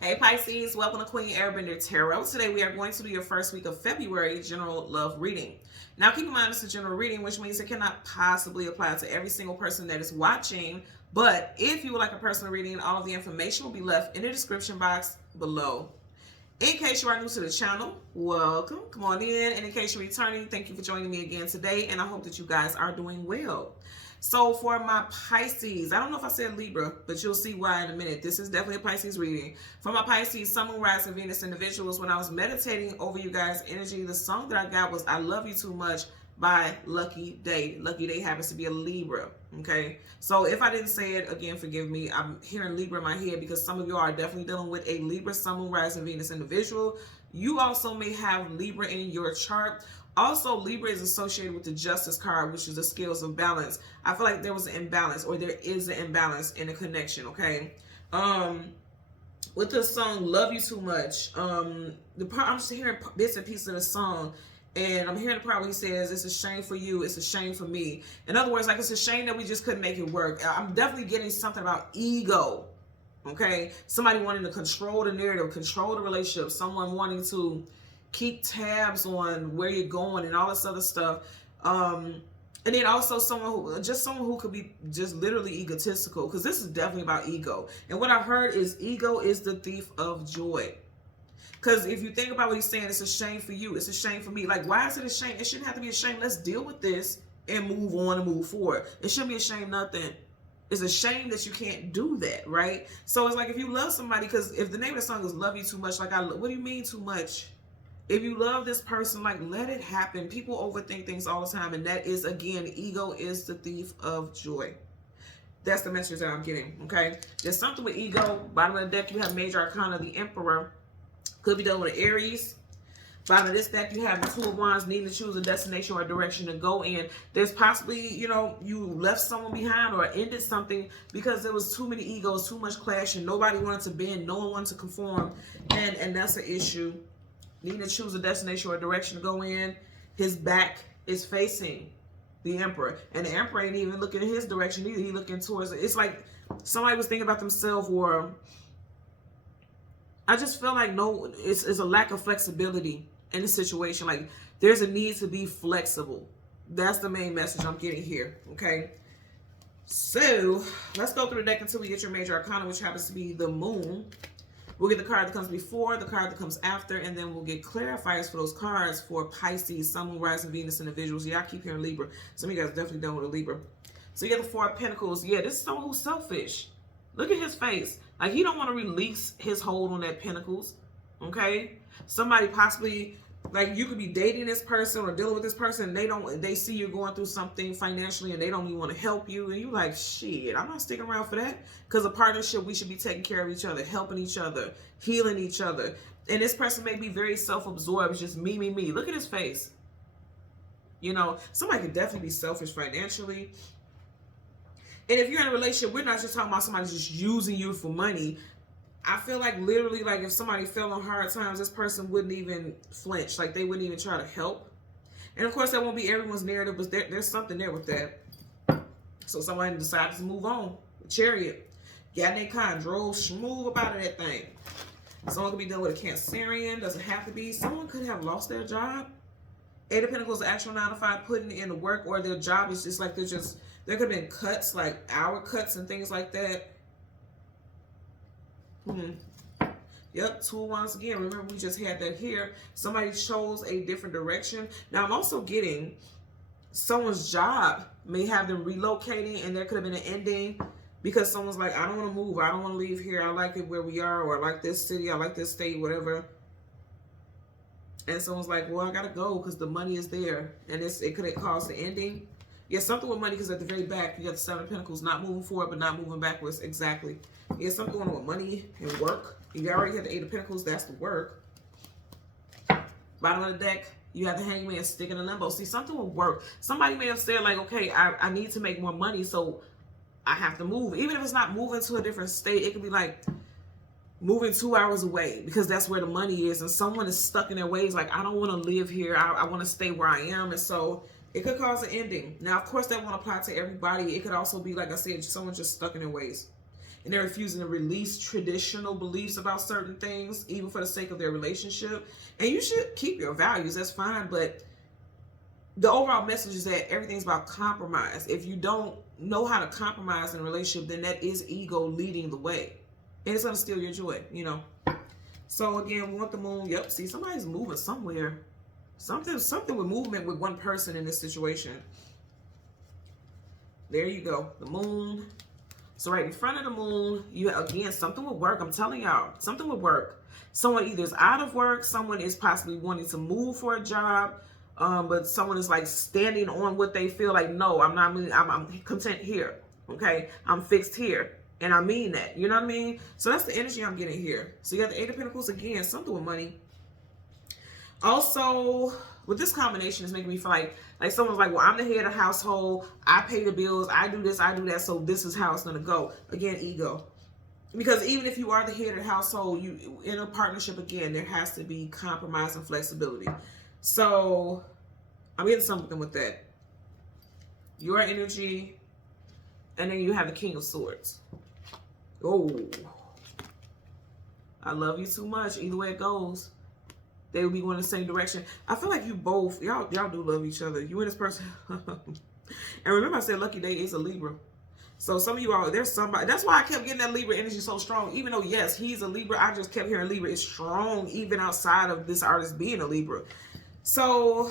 Hey Pisces, welcome to Queen Airbender Tarot. Today we are going to do your first week of February general love reading. Now keep in mind it's a general reading, which means it cannot possibly apply to every single person that is watching. But if you would like a personal reading, all of the information will be left in the description box below. In case you are new to the channel, welcome. Come on in. And in case you're returning, thank you for joining me again today. And I hope that you guys are doing well. So for my Pisces, I don't know if I said Libra, but you'll see why in a minute. This is definitely a Pisces reading. For my Pisces, Sun, Moon, Rising, Venus individuals, when I was meditating over you guys' energy, the song that I got was I Love You Too Much by Lucky Day. Lucky Day happens to be a Libra, okay? So if I didn't say it, again, forgive me. I'm hearing Libra in my head because some of you are definitely dealing with a Libra, Sun, Moon, Rising, Venus individual. You also may have Libra in your chart. Also, Libra is associated with the Justice card, which is the scales of balance. I feel like there was an imbalance, or there is an imbalance in a connection, okay? With the song Love You Too Much, I'm just hearing bits and pieces of the song, and I'm hearing the part where he says, it's a shame for you, it's a shame for me. In other words, like, it's a shame that we just couldn't make it work. I'm definitely getting something about ego, okay? Somebody wanting to control the narrative, control the relationship, someone wanting to keep tabs on where you're going and all this other stuff. And then also someone who could be just literally egotistical, because this is definitely about ego. And what I heard is ego is the thief of joy. Because if you think about what he's saying, it's a shame for you, it's a shame for me. Like, why is it a shame? It shouldn't have to be a shame. Let's deal with this and move on and move forward. It shouldn't be a shame, nothing. It's a shame that you can't do that, right? So it's like, if you love somebody, because if the name of the song is Love You Too Much, like, what do you mean too much? If you love this person, like, let it happen. People overthink things all the time, and that is, again, ego is the thief of joy. That's the message that I'm getting, okay? There's something with ego. Bottom of the deck, you have Major Arcana, the Emperor. Could be done with Aries. Bottom of this deck, you have the Two of Wands, needing to choose a destination or a direction to go in. There's possibly, you know, you left someone behind or ended something because there was too many egos, too much clashing. Nobody wanted to bend. No one wanted to conform, and that's an issue. Needing to choose a destination or a direction to go in. His back is facing the Emperor. And the Emperor ain't even looking in his direction either. He's looking towards it. It's like somebody was thinking about themselves, or I just feel like it's a lack of flexibility in the situation. Like, there's a need to be flexible. That's the main message I'm getting here, okay? So, let's go through the deck until we get your Major Arcana, which happens to be the Moon. We'll get the card that comes before, the card that comes after, and then we'll get clarifiers for those cards for Pisces, Sun, Moon, Rising, Venus individuals. Yeah, I keep hearing Libra. Some of you guys definitely done with a Libra. So you get the Four of Pentacles. Yeah, this is someone who's selfish. Look at his face. Like, he don't want to release his hold on that Pentacles, okay? Somebody possibly, like, you could be dating this person or dealing with this person, and they see you going through something financially and they don't even want to help you, and you like, shit, I'm not sticking around for that. Because a partnership, we should be taking care of each other, helping each other, healing each other. And this person may be very self-absorbed. It's just me, me, me. Look at his face. You know, somebody could definitely be selfish financially. And if you're in a relationship, we're not just talking about somebody just using you for money. I feel like literally, like, if somebody fell on hard times, this person wouldn't even flinch. Like, they wouldn't even try to help. And of course, that won't be everyone's narrative, but there's something there with that. So somebody decided to move on. Chariot. Got in their car and drove smooth up out of that thing. Someone could be dealing with a Cancerian. Doesn't have to be. Someone could have lost their job. Eight of Pentacles, actual 9 to 5, putting in the work, or their job is just like there could have been cuts, like hour cuts and things like that. Yep, Two of Wands again. Remember, we just had that here. Somebody chose a different direction. Now, I'm also getting someone's job may have them relocating, and there could have been an ending because someone's like, I don't want to move. I don't want to leave here. I like it where we are, or I like this city. I like this state, whatever. And someone's like, well, I got to go because the money is there. And it could have caused the ending. Yeah, something with money, because at the very back, you got the Seven of Pentacles, not moving forward, but not moving backwards. Exactly. Yeah, something going on with money and work. You already had the Eight of Pentacles. That's the work. Bottom of the deck, you have the Hangman sticking in limbo. See, something will work. Somebody may have said, like, okay, I need to make more money, so I have to move. Even if it's not moving to a different state, it could be like moving 2 hours away because that's where the money is. And someone is stuck in their ways, like, I don't want to live here. I want to stay where I am. And so it could cause an ending. Now, of course, that won't apply to everybody. It could also be, like I said, someone just stuck in their ways. and they're refusing to release traditional beliefs about certain things, even for the sake of their relationship. And you should keep your values, that's fine, but the overall message is that everything's about compromise. If you don't know how to compromise in a relationship, then that is ego leading the way. And it's going to steal your joy, you know. So again, we want the moon. Yep, see, somebody's moving somewhere. Something with movement with one person in this situation. There you go, the moon. So right in front of the moon, you have, again, something with work. I'm telling y'all, something with work. Someone either is out of work, someone is possibly wanting to move for a job, but someone is like standing on what they feel like, no, I'm content here, okay? I'm fixed here, and I mean that, you know what I mean? So that's the energy I'm getting here. So you got the Eight of Pentacles again, something with money. Also, with this combination, it's making me feel like someone's like, well, I'm the head of the household, I pay the bills, I do this, I do that, so this is how it's gonna go. Again, ego. Because even if you are the head of the household, you in a partnership, again, there has to be compromise and flexibility. So I'm getting something with that. Your energy, and then you have the King of Swords. Oh, I love you too much. Either way it goes, they will be going in the same direction. I feel like you both, y'all do love each other. You and this person. And remember I said lucky day is a Libra. So some of you all, there's somebody, that's why I kept getting that Libra energy so strong. Even though, yes, he's a Libra, I just kept hearing Libra is strong, even outside of this artist being a Libra. So,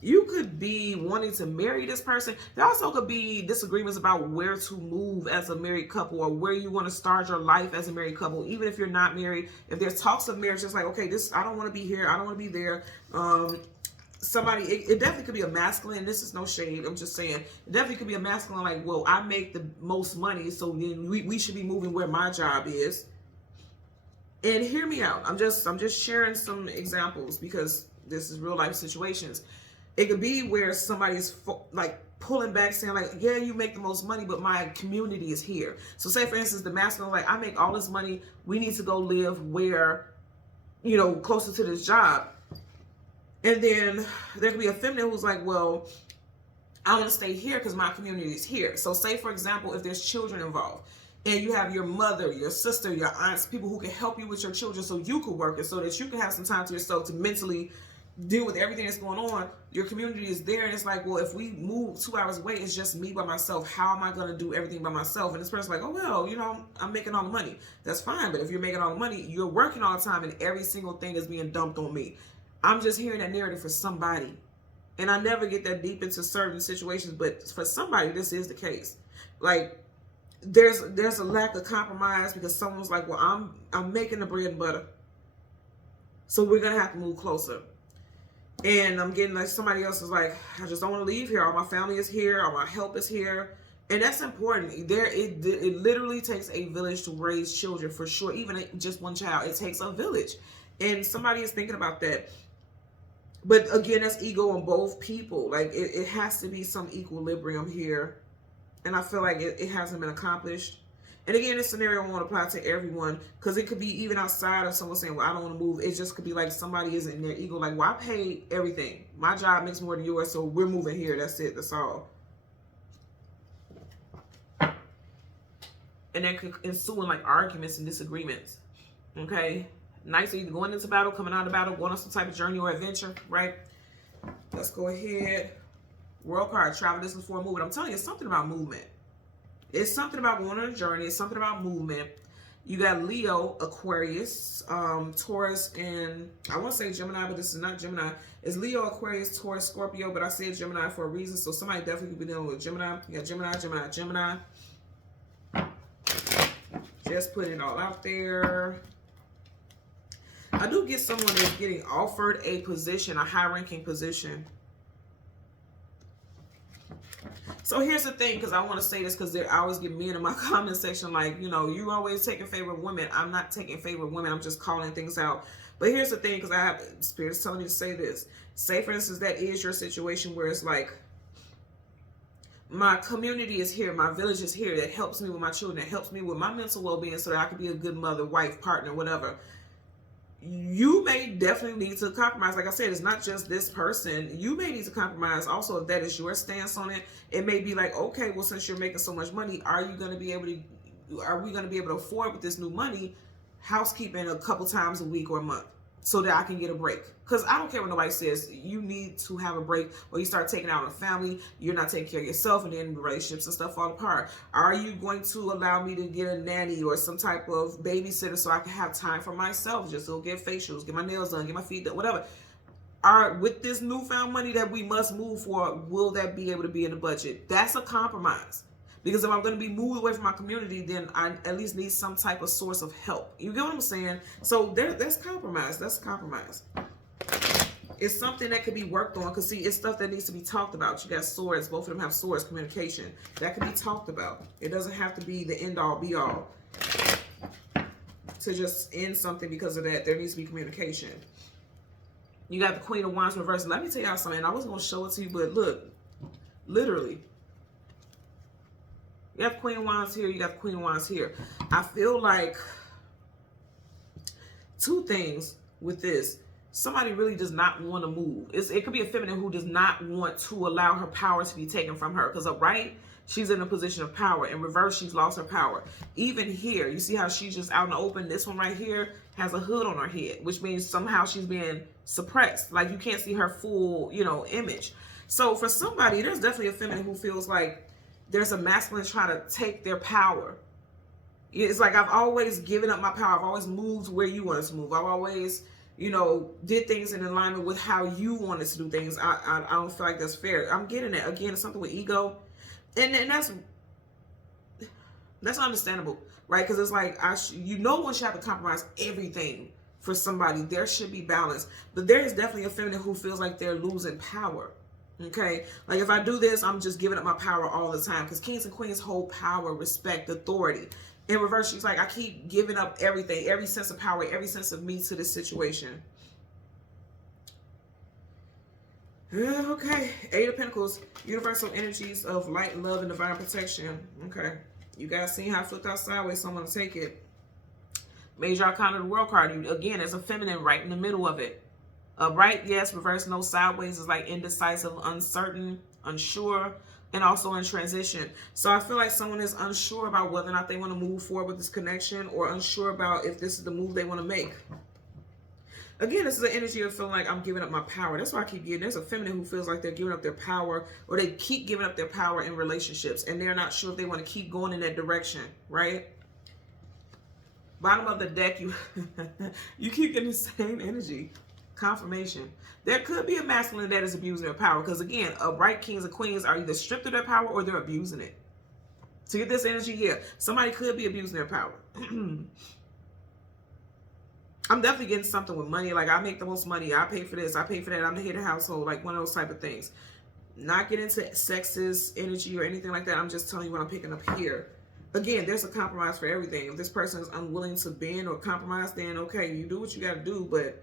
you could be wanting to marry this person. There also could be disagreements about where to move as a married couple, or where you want to start your life as a married couple. Even if you're not married, if there's talks of marriage, it's like, okay, this, I don't want to be here, I don't want to be there. Somebody, it definitely could be a masculine. This is no shade, I'm just saying. It definitely could be a masculine, like, well, I make the most money, so then we should be moving where my job is. And hear me out. I'm just sharing some examples because this is real life situations. It could be where somebody's like pulling back, saying like, yeah, you make the most money, but my community is here. So say, for instance, the masculine, like, I make all this money, we need to go live where, you know, closer to this job. And then there could be a feminine who's like, well, I want to stay here because my community is here. So say, for example, if there's children involved, and you have your mother, your sister, your aunts, people who can help you with your children so you could work, and so that you can have some time to yourself to mentally deal with everything that's going on. Your community is there, and it's like, well, if we move 2 hours away, it's just me by myself. How am I going to do everything by myself? And this person's like, oh, well, you know, I'm making all the money. That's fine, but if you're making all the money, you're working all the time, and every single thing is being dumped on me. I'm just hearing that narrative for somebody. And I never get that deep into certain situations, but for somebody, this is the case. Like, there's a lack of compromise because someone's like, well, I'm making the bread and butter, so we're gonna have to move closer. And I'm getting like somebody else is like, I just don't want to leave here. All my family is here, all my help is here. And that's important. It literally takes a village to raise children, for sure. Even just one child, it takes a village. And somebody is thinking about that. But again, that's ego on both people. Like, it has to be some equilibrium here. And I feel like it hasn't been accomplished. And again, this scenario won't apply to everyone, because it could be even outside of someone saying, well, I don't want to move. It just could be like somebody is in their ego, like, well, I pay everything. My job makes more than yours, so we're moving here. That's it. That's all. And that could ensue in like arguments and disagreements. Okay? Nice, either going into battle, coming out of battle, going on some type of journey or adventure, right? Let's go ahead. World card, travel distance for a movement. I'm telling you, it's something about movement. It's something about going on a journey. It's something about movement. You got Leo, Aquarius, Taurus, and I want to say Gemini, but this is not Gemini. It's Leo, Aquarius, Taurus, Scorpio, but I said Gemini for a reason. So somebody definitely could be dealing with Gemini. You got Gemini. Just put it all out there. I do get someone that's getting offered a position, a high-ranking position. So here's the thing, because I want to say this because I always get men in my comment section like, you know, you always taking favor of women. I'm not taking favor of women. I'm just calling things out. But here's the thing, because I have spirits telling me to say this. Say, for instance, that is your situation where it's like, my community is here, my village is here, that helps me with my children, that helps me with my mental well-being so that I can be a good mother, wife, partner, whatever. you may definitely need to compromise. Like I said, it's not just this person. You may need to compromise. Also, if that is your stance on it, it may be like, okay, well, since you're making so much money, are we going to be able to afford with this new money housekeeping a couple times a week or a month so that I can get a break? Because I don't care what nobody says. You need to have a break, or you start taking out a family, you're not taking care of yourself, and then relationships and stuff fall apart. Are you going to allow me to get a nanny or some type of babysitter so I can have time for myself, just to get facials, get my nails done, get my feet done, whatever? With this newfound money that we must move for, will that be able to be in the budget? That's a compromise. Because if I'm going to be moved away from my community, then I at least need some type of source of help. You get what I'm saying? So that's compromise. That's compromise. It's something that could be worked on. Because, see, it's stuff that needs to be talked about. You got swords. Both of them have swords, communication. That can be talked about. It doesn't have to be the end-all, be-all to just end something because of that. There needs to be communication. You got the Queen of Wands reversed. Let me tell y'all something. I wasn't going to show it to you, but look. Literally. You have Queen of Wands here. You got the Queen of Wands here. I feel like two things with this. Somebody really does not want to move. It could be a feminine who does not want to allow her power to be taken from her. Because upright, she's in a position of power. In reverse, she's lost her power. Even here, you see how she's just out in the open? This one right here has a hood on her head, which means somehow she's being suppressed. Like you can't see her full, image. So for somebody, there's definitely a feminine who feels like there's a masculine trying to take their power. It's like, I've always given up my power. I've always moved where you wanted to move. I've always, did things in alignment with how you wanted to do things. I don't feel like that's fair. I'm getting it. Again, it's something with ego. And that's understandable, right? Because it's like, one should have to compromise everything for somebody. There should be balance. But there is definitely a feminine who feels like they're losing power. Okay, like if I do this, I'm just giving up my power all the time. Because kings and queens hold power, respect, authority. In reverse, she's like, I keep giving up everything, every sense of power, every sense of me to this situation. Okay, Eight of Pentacles, universal energies of light, love, and divine protection. Okay, you guys seen how I flipped out sideways, so I'm going to take it. Major Arcana of the World card. Again, there's a feminine right in the middle of it. Right, yes, reverse, no, sideways is like indecisive, uncertain, unsure, and also in transition. So I feel like someone is unsure about whether or not they want to move forward with this connection, or unsure about if this is the move they want to make. Again, this is the energy of feeling like I'm giving up my power. That's why I keep getting. There's a feminine who feels like they're giving up their power, or they keep giving up their power in relationships, and they're not sure if they want to keep going in that direction, right? Bottom of the deck, you keep getting the same energy. Confirmation. There could be a masculine that is abusing their power. Because again, upright kings and queens are either stripped of their power or they're abusing it. To get this energy here, somebody could be abusing their power. I'm definitely getting something with money. Like, I make the most money. I pay for this. I pay for that. I'm the head of the household. Like, one of those type of things. Not get into sexist energy or anything like that. I'm just telling you what I'm picking up here. Again, there's a compromise for everything. If this person is unwilling to bend or compromise, then okay, you do what you got to do. But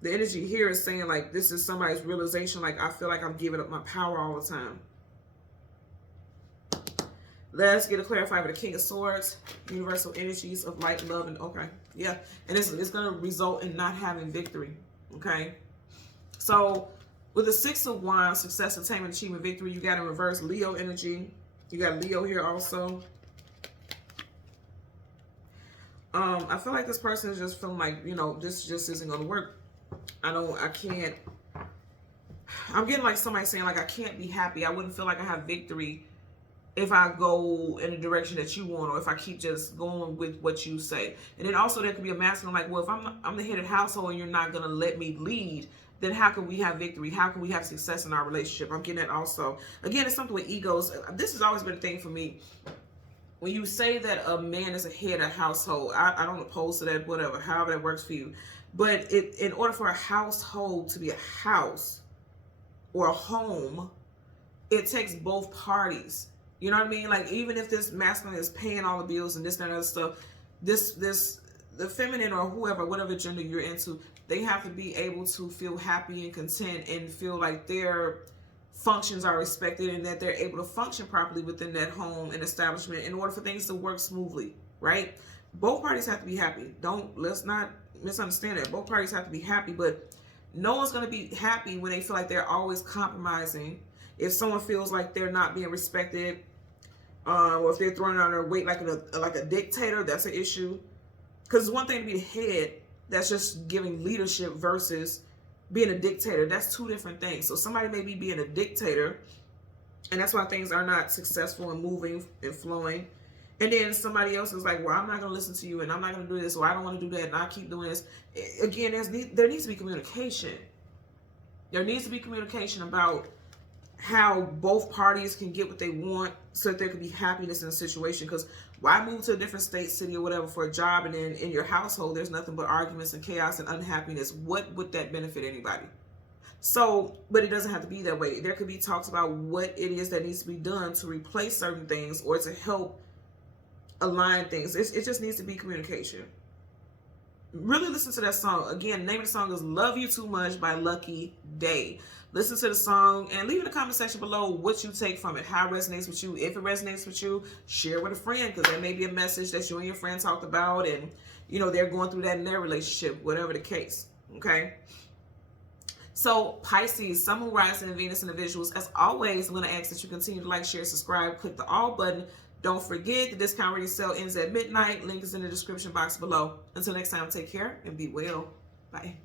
the energy here is saying, like, this is somebody's realization, like, I feel like I'm giving up my power all the time. Let's get a clarifier with the King of Swords. Universal energies of light, love, and okay. Yeah. And it's going to result in not having victory. Okay. So with the Six of Wands, success, attainment, achievement, victory, you got in reverse Leo energy. You got Leo here also. I feel like this person is just feeling like, this just isn't going to work. I'm getting like somebody saying, like, I can't be happy. I wouldn't feel like I have victory if I go in the direction that you want, or if I keep just going with what you say. And then also there could be a masculine, like, well, if I'm the head of the household and you're not going to let me lead, then how can we have victory? How can we have success in our relationship? I'm getting that also. Again, it's something with egos. This has always been a thing for me. When you say that a man is a head of household, I don't oppose to that, whatever, however that works for you. But in order for a household to be a house or a home, it takes both parties. You know what I mean? Like, even if this masculine is paying all the bills and this and that other stuff, the feminine or whoever, whatever gender you're into, they have to be able to feel happy and content and feel like their functions are respected and that they're able to function properly within that home and establishment in order for things to work smoothly, right? Both parties have to be happy. Let's not misunderstand that. Both parties have to be happy, but no one's going to be happy when they feel like they're always compromising. If someone feels like they're not being respected, or if they're throwing on their weight like a dictator, that's an issue. Because it's one thing to be the head, that's just giving leadership, versus being a dictator. That's two different things. So somebody may be being a dictator, and that's why things are not successful and moving and flowing. And then somebody else is like, well, I'm not going to listen to you, and I'm not going to do this, or I don't want to do that, and I keep doing this. Again, there needs to be communication. There needs to be communication about how both parties can get what they want, so that there can be happiness in a situation. Because why move to a different state, city, or whatever for a job, and then in your household there's nothing but arguments and chaos and unhappiness? What would that benefit anybody? So, but it doesn't have to be that way. There could be talks about what it is that needs to be done to replace certain things, or to help align things. It just needs to be communication. Really listen to that song. Again, the name of the song is Love You Too Much by Lucky Day. Listen to the song and leave in the comment section below what you take from it, how it resonates with you. If it resonates with you, share with a friend, because there may be a message that you and your friend talked about, and you know they're going through that in their relationship, whatever the case. Okay. So Pisces, Sun, Moon, Rising, and Venus individuals, as always, I'm going to ask that you continue to like, share, subscribe, click the all button. Don't forget, the discount ready sale ends at midnight. Link is in the description box below. Until next time, take care and be well. Bye.